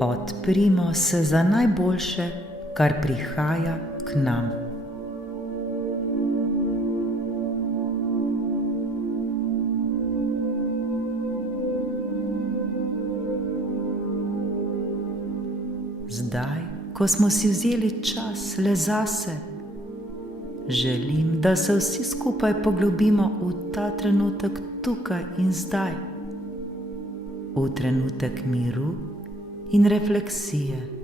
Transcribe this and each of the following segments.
Odprimo se za najboljše, kar prihaja k nam. Zdaj, ko smo si vzeli čas le zase, želim, da se vsi skupaj poglobimo v ta trenutek tukaj in zdaj, v trenutek miru in refleksije.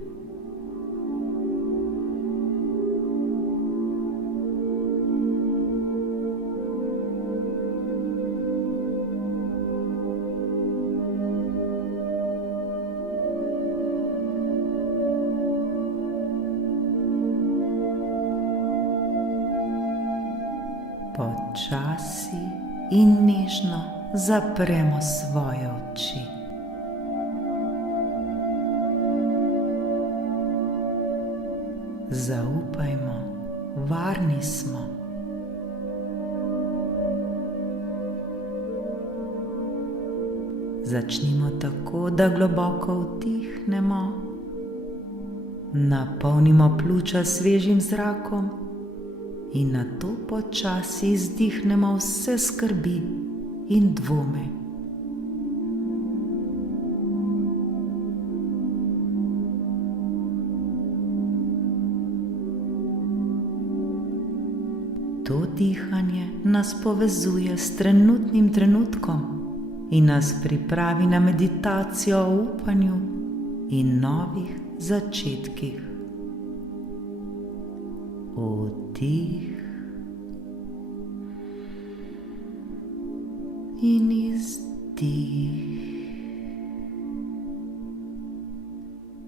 Počasi in nežno zapremo svoje oči. Zaupajmo, varni smo. Začnimo tako, da globoko vdihnemo, napolnimo pljuča s svežim zrakom in nato počasi izdihnemo vse skrbi in dvome. To dihanje nas povezuje s trenutnim trenutkom in nas pripravi na meditacijo o upanju in novih začetkih. Vdih in izdih.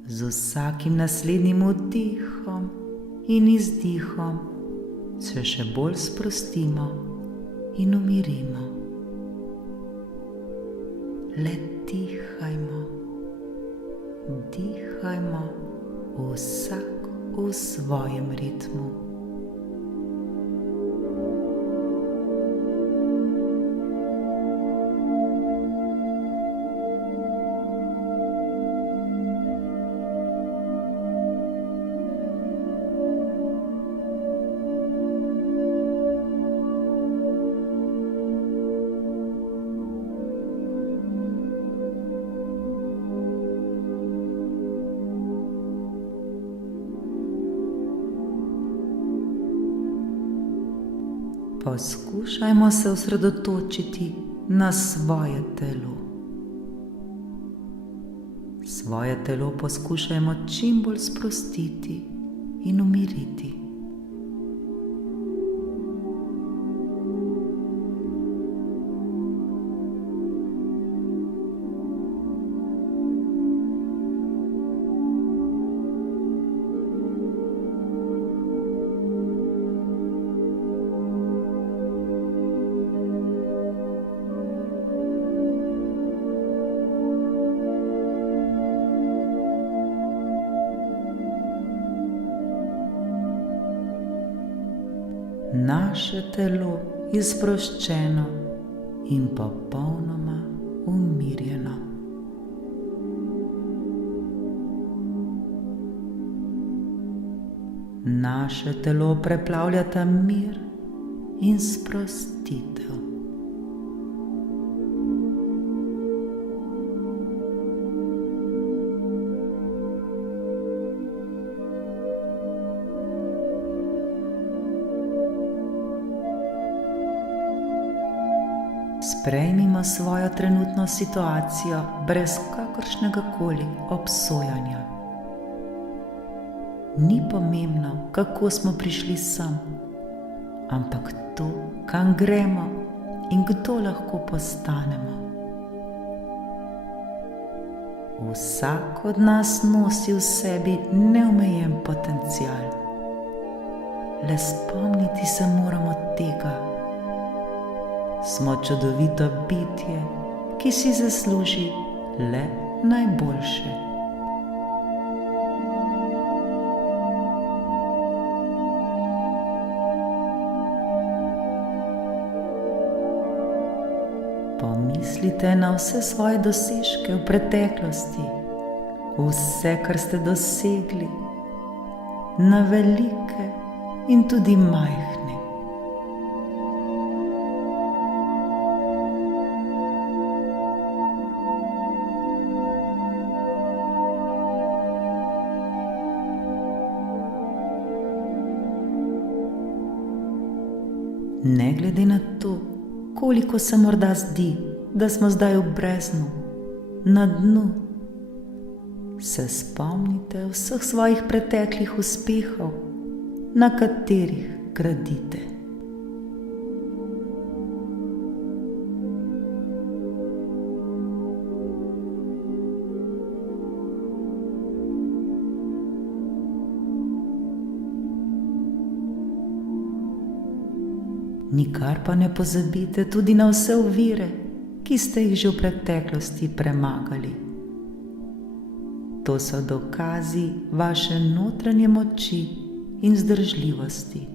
Z vsakim naslednjim vdihom in izdihom se še bolj sprostimo in umirimo. Le dihajmo, dihajmo vsak v svojem ritmu. Poskušajmo se osredotočiti na svoje telo. Svoje telo poskušajmo čim bolj sprostiti in umiriti. Naše telo je sproščeno in popolnoma umirjeno. Naše telo preplavljata mir in sprostitev. Sprejmimo svojo trenutno situacijo brez kakršnega koli obsojanja. Ni pomembno, kako smo prišli sem, ampak to, kam gremo in kdo lahko postanemo. Vsak od nas nosi v sebi neomejen potencial. Le spomniti se moramo tega. Smo čudovito bitje, ki si zasluži le najboljše. Pomislite na vse svoje dosežke v preteklosti, vse, kar ste dosegli, na velike in tudi majhne. Ne glede na to, koliko se morda zdi, da smo zdaj v breznu, na dnu, se spomnite vseh svojih preteklih uspehov, na katerih gradite. Nikar pa ne pozabite tudi na vse ovire, ki ste jih že v preteklosti premagali. To so dokazi vaše notranje moči in vzdržljivosti.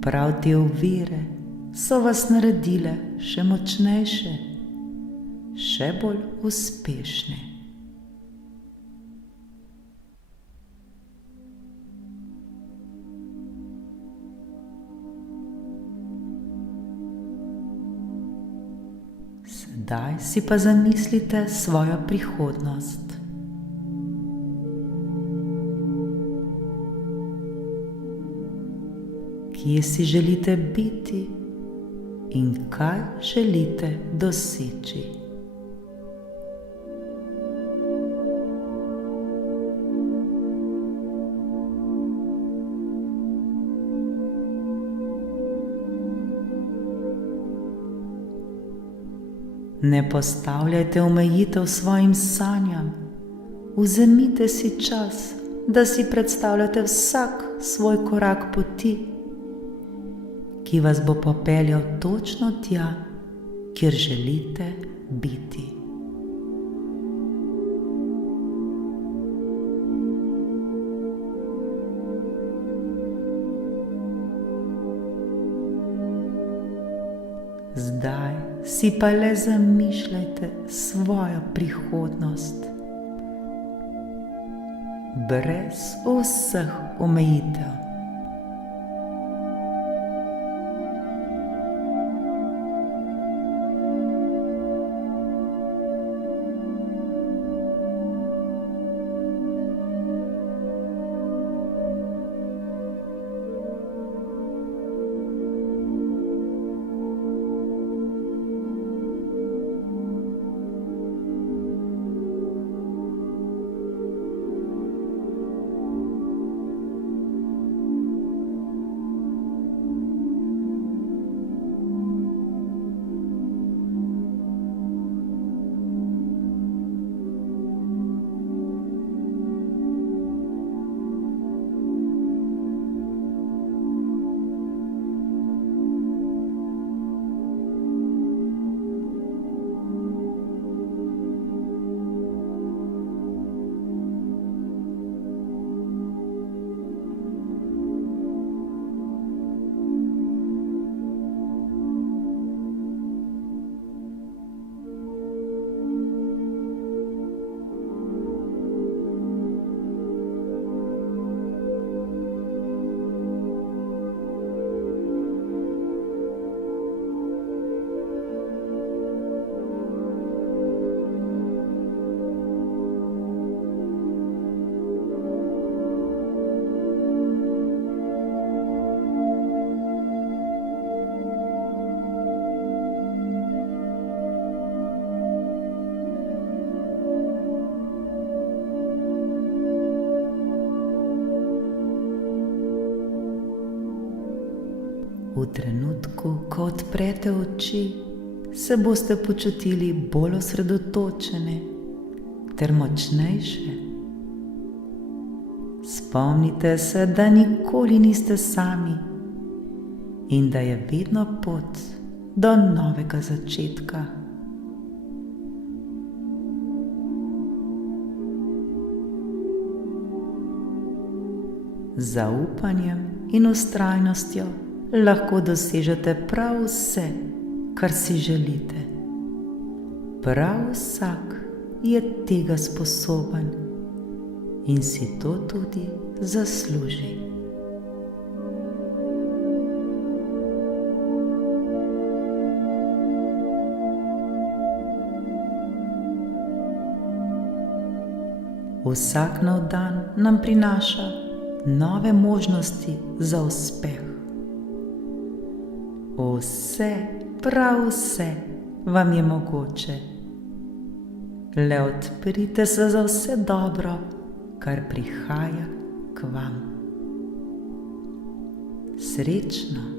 Prav te ovire so vas naredile še močnejše, še bolj uspešne. Sedaj si pa zamislite svojo prihodnost. Kje si želite biti in kaj želite doseči? Ne postavljajte omejitev svojim sanjam, vzemite si čas, da si predstavljate vsak svoj korak poti, ki vas bo popeljal točno tja, kjer želite biti. Zdaj si pa le zamišljajte svojo prihodnost, brez vseh omejitev. V trenutku, ko odprete oči, se boste počutili bolj osredotočene ter močnejše. Spomnite se, da nikoli niste sami in da je vedno pot do novega začetka. Z zaupanjem in vztrajnostjo lahko dosežete prav vse, kar si želite. Prav vsak je tega sposoben in si to tudi zasluži. Vsak nov dan nam prinaša nove možnosti za uspeh. Vse, prav vse vam je mogoče. Le odprite se za vse dobro, kar prihaja k vam. Srečno!